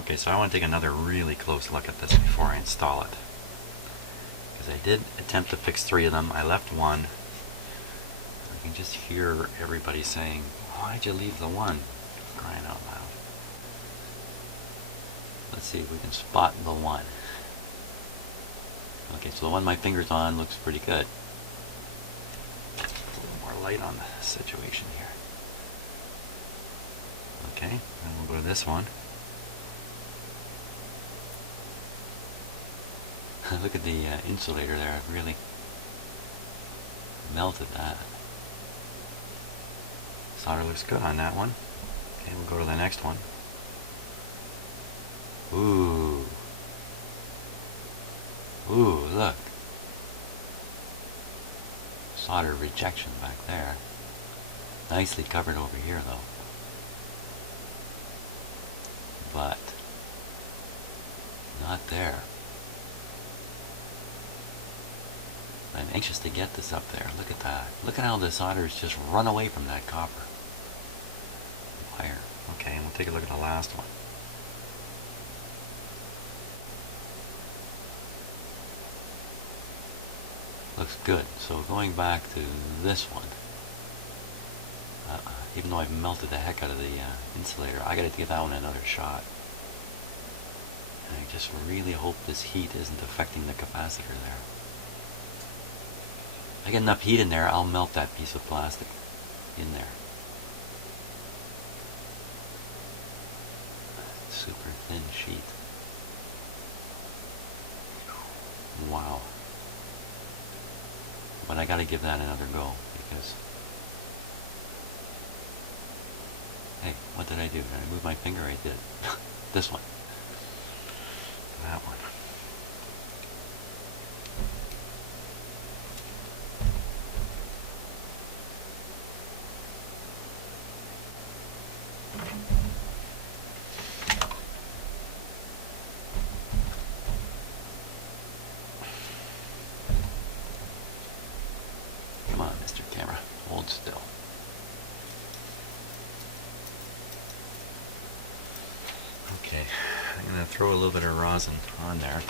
Okay, so I want to take another really close look at this before I install it. Because I did attempt to fix 3 of them. I left one. I can just hear everybody saying, why'd you leave the one? Crying out loud. Let's see if we can spot the one. Okay, so the one my finger's on looks pretty good. A little more light on the situation here. Okay, and we'll go to this one. Look at the insulator there. I've really melted that. Solder looks good on that one. Okay, we'll go to the next one. Ooh. Ooh, look. Solder rejection back there. Nicely covered over here though. But not there. I'm anxious to get this up there. Look at that. Look at how the solder's just run away from that copper wire. Okay, and we'll take a look at the last one. Looks good. So going back to this one, even though I've melted the heck out of the insulator, I gotta give that one another shot. And I just really hope this heat isn't affecting the capacitor there. If I get enough heat in there, I'll melt that piece of plastic in there. Super thin sheet. Wow. But I gotta give that another go because, hey, what did I do? Did I move my finger? I did. This one. That one. Come on, Mr. Camera. Hold still. Okay, I'm going to throw a little bit of rosin on there.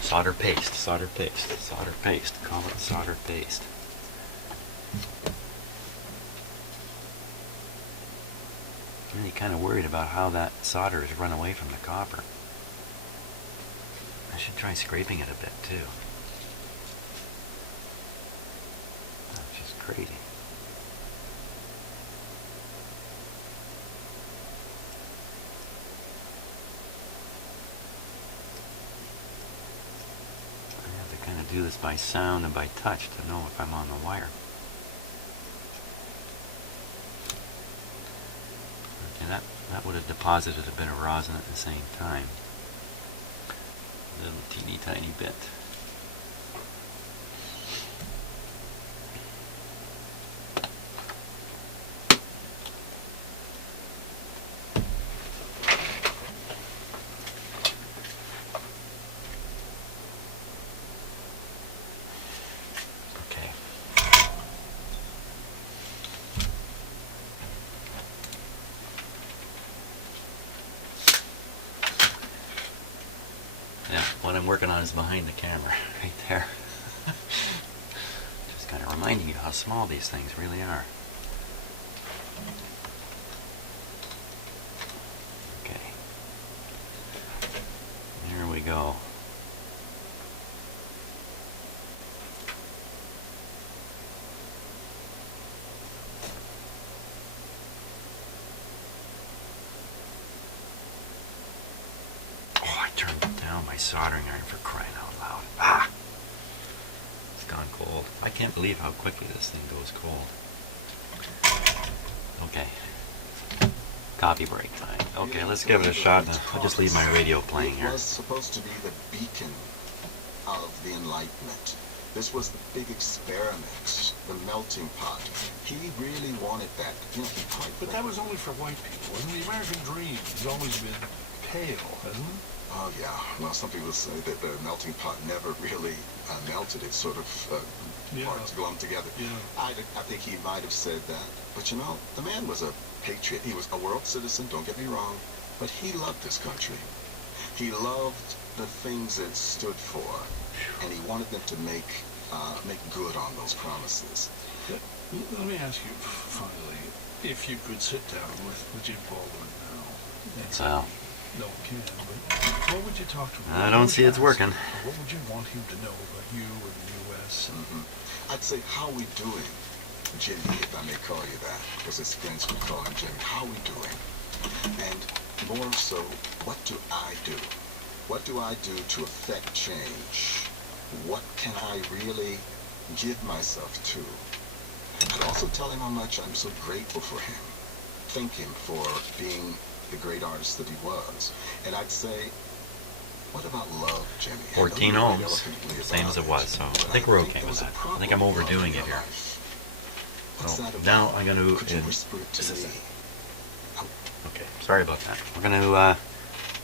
Solder paste, solder paste, solder paste. Call it solder paste. I'm really kind of worried about how that solder has run away from the copper. I should try scraping it a bit too. That's just crazy. I have to kind of do this by sound and by touch to know if I'm on the wire. Okay, that would have deposited a bit of rosin at the same time. A little teeny tiny bit. Okay. Yeah, what I'm working on is behind the camera, right there. Just kind of reminding you how small these things really are. Okay. There we go. Turned down my soldering iron for crying out loud. Ah! It's gone cold. I can't believe how quickly this thing goes cold. Okay. Coffee break time. Okay, let's give it a shot. I'll just leave my radio playing here. It was supposed to be the beacon of the Enlightenment. This was the big experiment, the melting pot. He really wanted that. You know, but that was only for white people. And the American dream has always been pale, hasn't it? Oh, yeah. Well, some people say that the melting pot never really melted. It sort of parts glommed together. Yeah. I think he might have said that. But, you know, the man was a patriot. He was a world citizen, don't get me wrong. But he loved this country. He loved the things it stood for, and he wanted them to make good on those promises. Let me ask you, finally, if you could sit down with Jim Baldwin now. So, No one can, but what would you talk to him I don't see it's working. What would you want him to know about you and the U.S.? I'd say, how we doing, Jimmy, if I may call you that, because his friends would call him Jimmy. How we doing? And more so, what do I do? What do I do to affect change? What can I really give myself to? I'd also tell him how much I'm so grateful for him. Thank him for being the great artist that he was. And I'd say, what about love, Jimmy? 14 ohms, same as it was, so I think we're okay with that. I think I'm overdoing it here. So now I'm going to... Okay, sorry about that. We're going to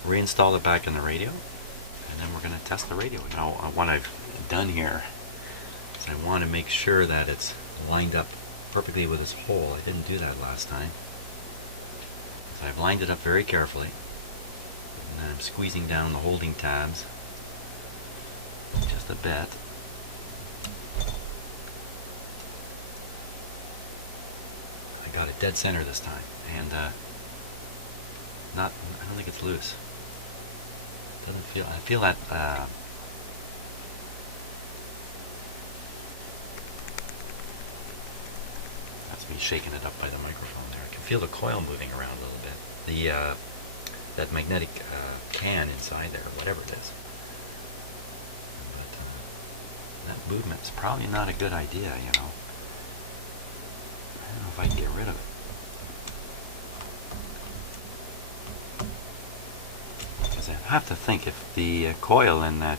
reinstall it back in the radio, and then we're going to test the radio. Now, what I've done here is I want to make sure that it's lined up perfectly with this hole. I didn't do that last time. So I've lined it up very carefully, and then I'm squeezing down the holding tabs just a bit. I got it dead center this time, and I don't think it's loose. Doesn't feel. I feel that. That's me shaking it up by the microphone there. I can feel the coil moving around a little bit. The that magnetic can inside there, whatever it is. But that movement's probably not a good idea, you know. I don't know if I can get rid of it. Because I have to think, if the coil and that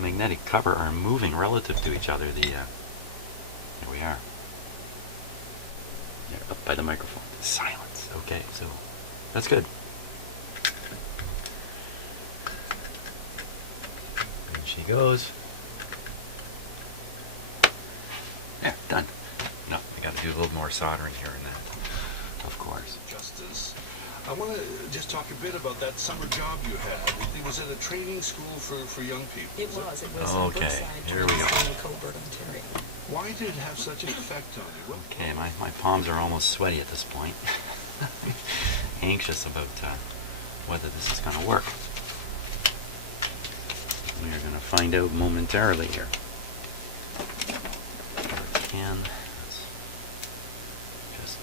magnetic cover are moving relative to each other, here we are. They're up by the microphone. Silence. Okay, so that's good. There she goes. Yeah, done. No, I got to do a little more soldering here and that, of course. Justice, I want to just talk a bit about that summer job you had. It was at a training school for young people. It was. Okay, here we go. In Coburg, Ontario. Why did it have such an effect on you? Okay, my palms are almost sweaty at this point. Anxious about whether this is going to work. We are going to find out momentarily here. If we can, let's just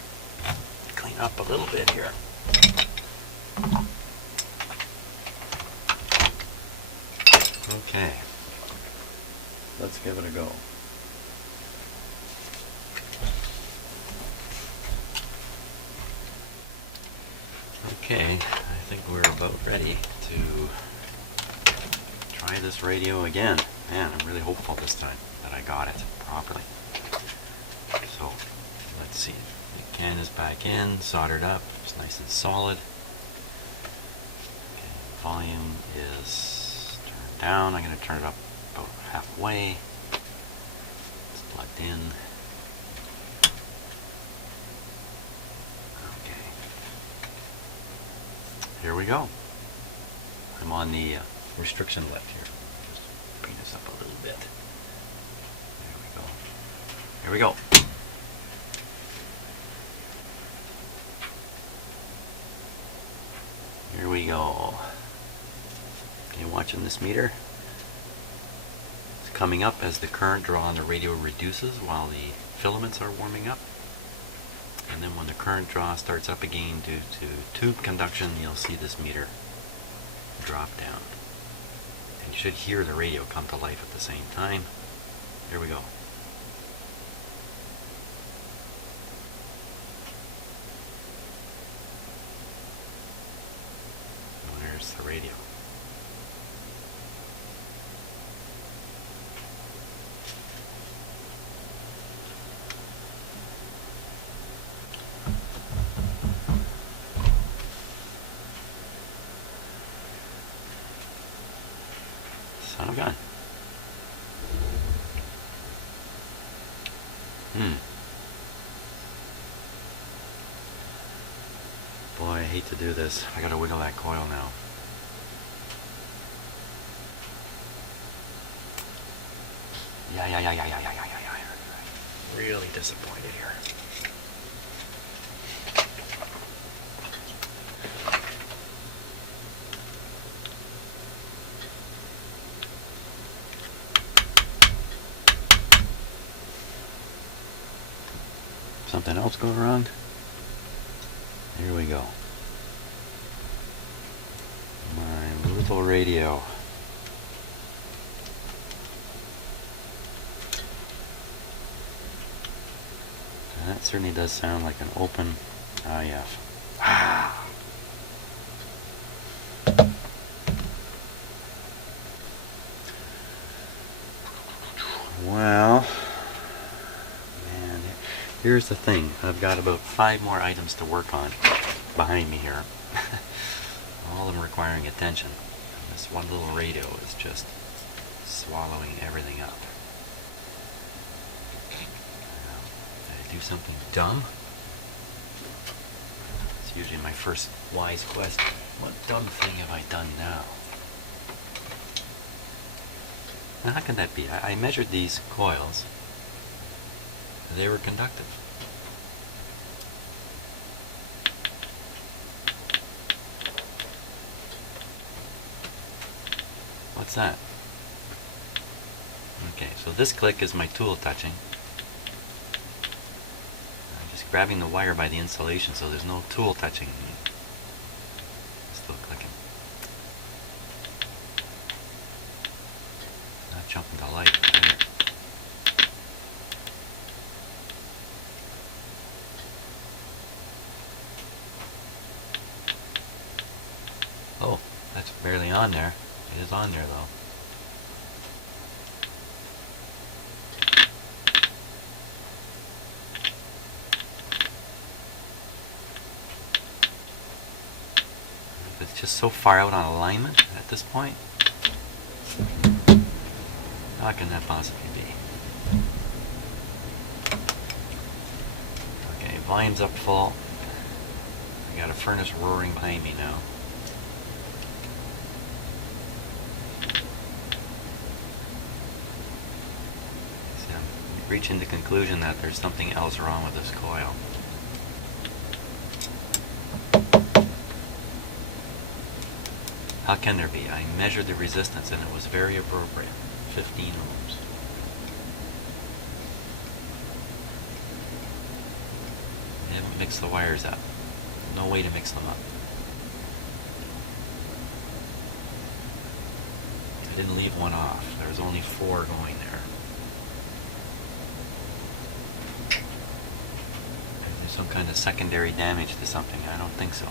clean up a little bit here. Okay, let's give it a go. Okay, I think we're about ready to try this radio again. Man, I'm really hopeful this time that I got it properly. So, let's see. The can is back in, soldered up, it's nice and solid. Okay, volume is turned down. I'm going to turn it up about halfway. It's plugged in. Here we go. I'm on the restriction lift here. Just bring this up a little bit. There we go. Here we go. Here we go. Okay, watching this meter. It's coming up as the current draw on the radio reduces while the filaments are warming up. And then when the current draw starts up again due to tube conduction, you'll see this meter drop down. And you should hear the radio come to life at the same time. Here we go. And there's the radio. Son of a gun. Boy, I hate to do this. I gotta wiggle that coil now. Yeah. Really disappointed here. Something else go wrong? Here we go. My little radio. And that certainly does sound like an open IF. Well, man, here's the thing. I've got about 5 more items to work on behind me here. All of them requiring attention. And this one little radio is just swallowing everything up. Did I do something dumb? It's usually my first wise question. What dumb thing have I done now? Now, how can that be? I measured these coils. They were conductive. What's that? Okay, so this click is my tool touching. I'm just grabbing the wire by the insulation, so there's no tool touching. Still clicking. Not jumping to light. There. Oh, that's barely on there. It is on there though. It's just so far out on alignment at this point. How can that possibly be? Okay, volume's up full. I got a furnace roaring behind me now. See, I'm reaching the conclusion that there's something else wrong with this coil. How can there be? I measured the resistance and it was very appropriate. 15 ohms. I haven't mixed the wires up. No way to mix them up. I didn't leave one off. There was only 4 going there. Is there some kind of secondary damage to something? I don't think so.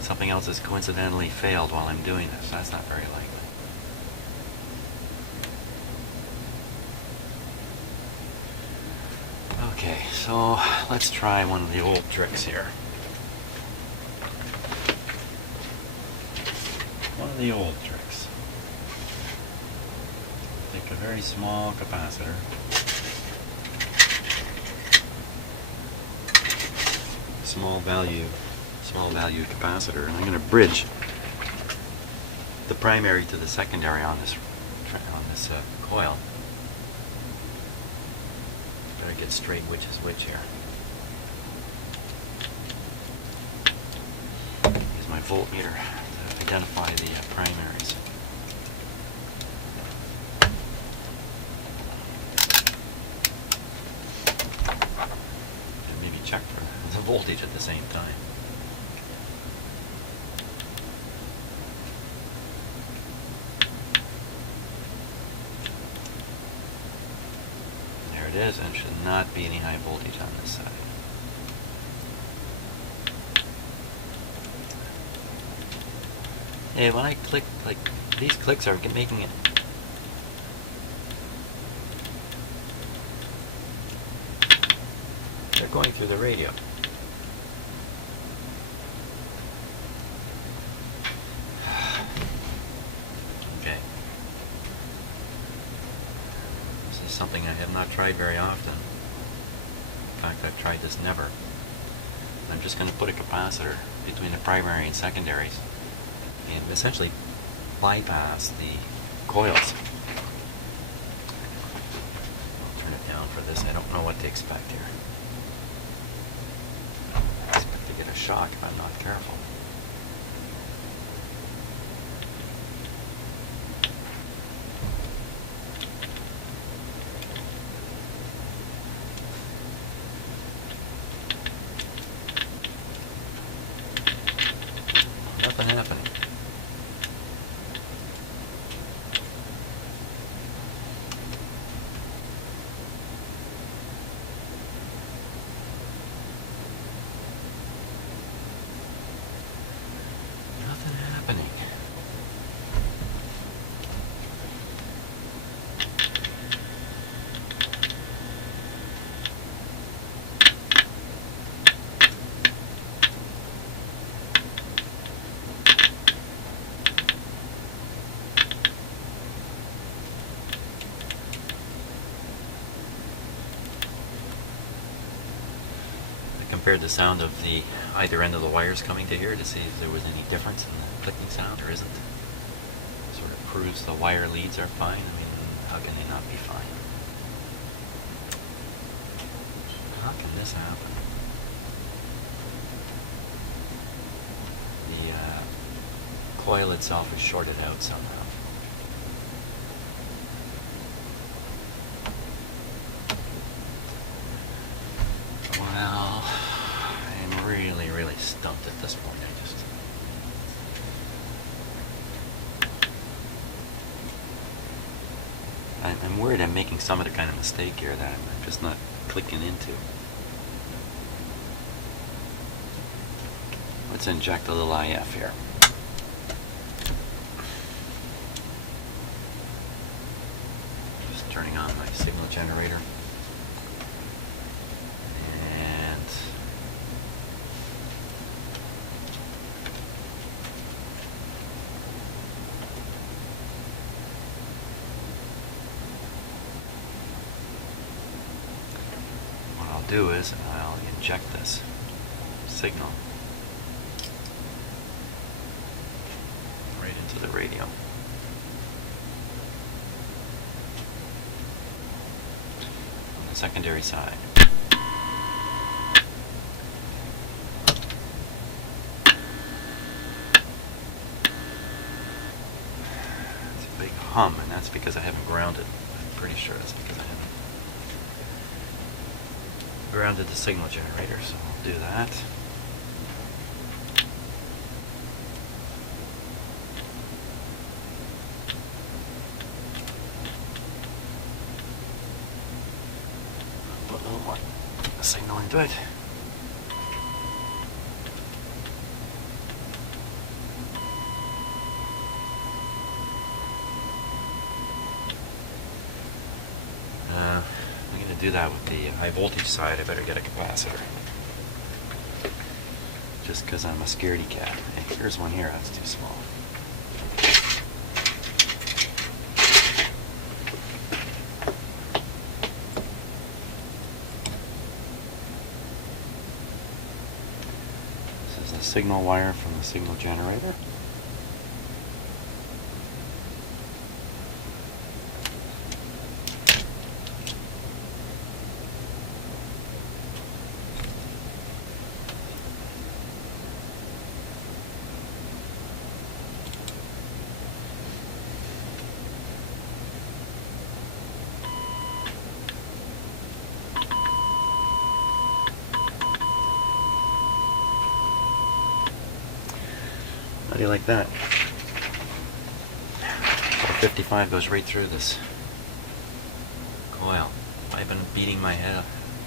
Something else has coincidentally failed while I'm doing this. That's not very likely. Okay, so let's try one of the old tricks here. One of the old tricks. Take a very small capacitor. Small value capacitor, and I'm going to bridge the primary to the secondary on this coil. Gotta get straight which is which here. Use my voltmeter to identify the primaries. And maybe check for the voltage at the same time. It is, and should not be any high voltage on this side. Hey, when I click, like, these clicks are making it. They're going through the radio. Okay. Something I have not tried very often. In fact, I've tried this never. I'm just going to put a capacitor between the primary and secondaries and essentially bypass the coils. I'll turn it down for this. I don't know what to expect here. I expect to get a shock if I'm not careful. Nothing happening. Nothing happening. I compared the sound of the either end of the wires coming to here to see if there was any difference in the clicking sound. There isn't. Sort of proves the wire leads are fine. I mean, how can they not be fine? How can this happen? The coil itself is shorted out somehow. Well, I'm really stumped at this point. I'm worried I'm making some of the kind of mistake here that I'm just not clicking into. Let's inject a little IF here. Just turning on my signal generator. And what I'll do is I'll inject this signal right into the radio. On the secondary side. It's a big hum, and that's because I haven't grounded. I'm pretty sure that's because I haven't grounded the signal generator, so I'll do that. Put a little more signal into it. I'm going to do that with the high voltage side. I better get a capacitor. Just because I'm a scaredy cat. Hey, here's one here, that's too small. This is the signal wire from the signal generator. How do you like that? 55 goes right through this coil. I've been beating my head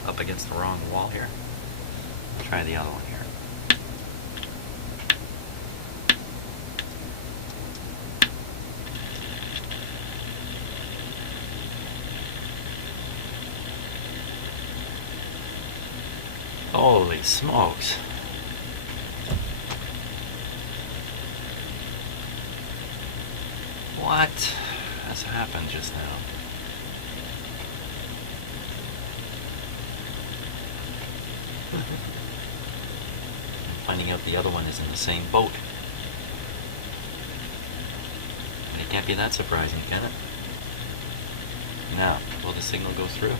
up against the wrong wall here. I'll try the other one here. Holy smokes. What has happened just now? finding out the other one is in the same boat. And it can't be that surprising, can it? Now, will the signal go through?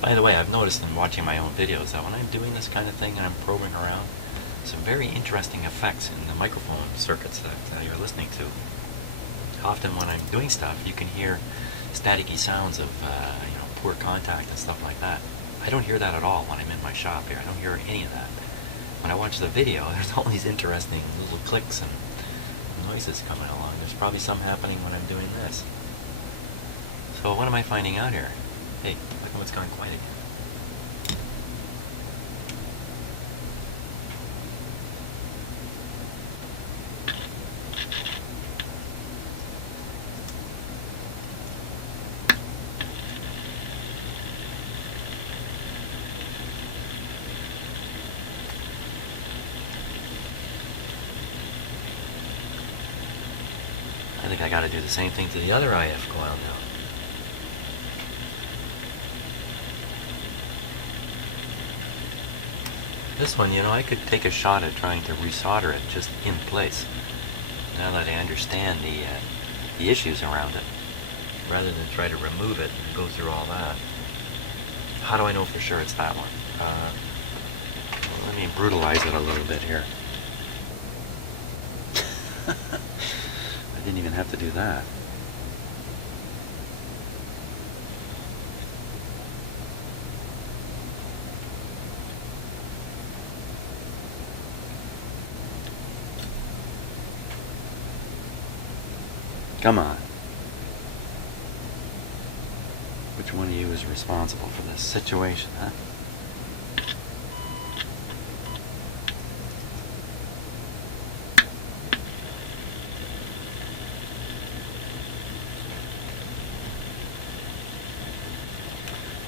By the way, I've noticed in watching my own videos that when I'm doing this kind of thing and I'm probing around, some very interesting effects in the microphone circuits that you're listening to. Often when I'm doing stuff, you can hear staticky sounds of poor contact and stuff like that. I don't hear that at all when I'm in my shop here. I don't hear any of that. When I watch the video, there's all these interesting little clicks and noises coming along. There's probably some happening when I'm doing this. So what am I finding out here? Hey, look at what's gone quiet again. I think I got to do the same thing to the other IF coil now. This one, I could take a shot at trying to resolder it just in place, now that I understand the issues around it, rather than try to remove it and go through all that. How do I know for sure it's that one? Let me brutalize it a little bit here. I didn't even have to do that. Come on. Which one of you is responsible for this situation, huh?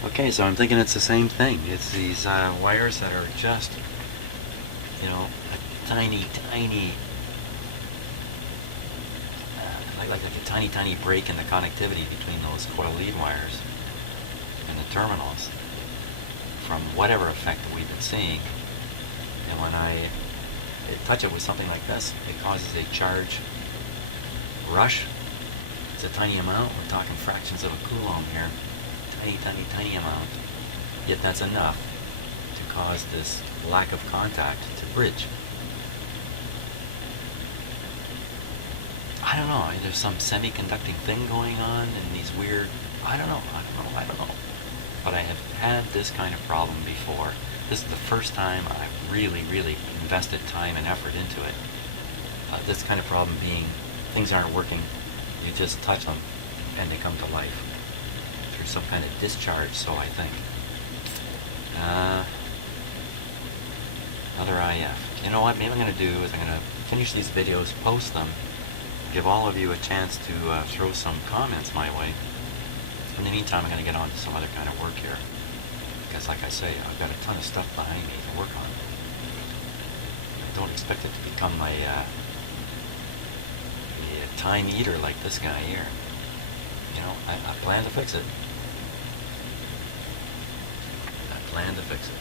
Okay, so I'm thinking it's the same thing. It's these wires that are just, a tiny like a tiny break in the connectivity between those coil lead wires and the terminals from whatever effect that we've been seeing. And when I touch it with something like this, it causes a charge rush. It's a tiny amount. We're talking fractions of a coulomb here. Tiny amount. Yet that's enough to cause this lack of contact to bridge. I don't know, there's some semiconducting thing going on and these weird, I don't know. But I have had this kind of problem before. This is the first time I've really invested time and effort into it. This kind of problem being, things aren't working, you just touch them and they come to life. Through some kind of discharge, so I think. Another IF. You know what, maybe I'm going to do is I'm going to finish these videos, post them, give all of you a chance to throw some comments my way. In the meantime, I'm going to get on to some other kind of work here. Because like I say, I've got a ton of stuff behind me to work on. I don't expect it to become a time eater like this guy here. I plan to fix it. I plan to fix it.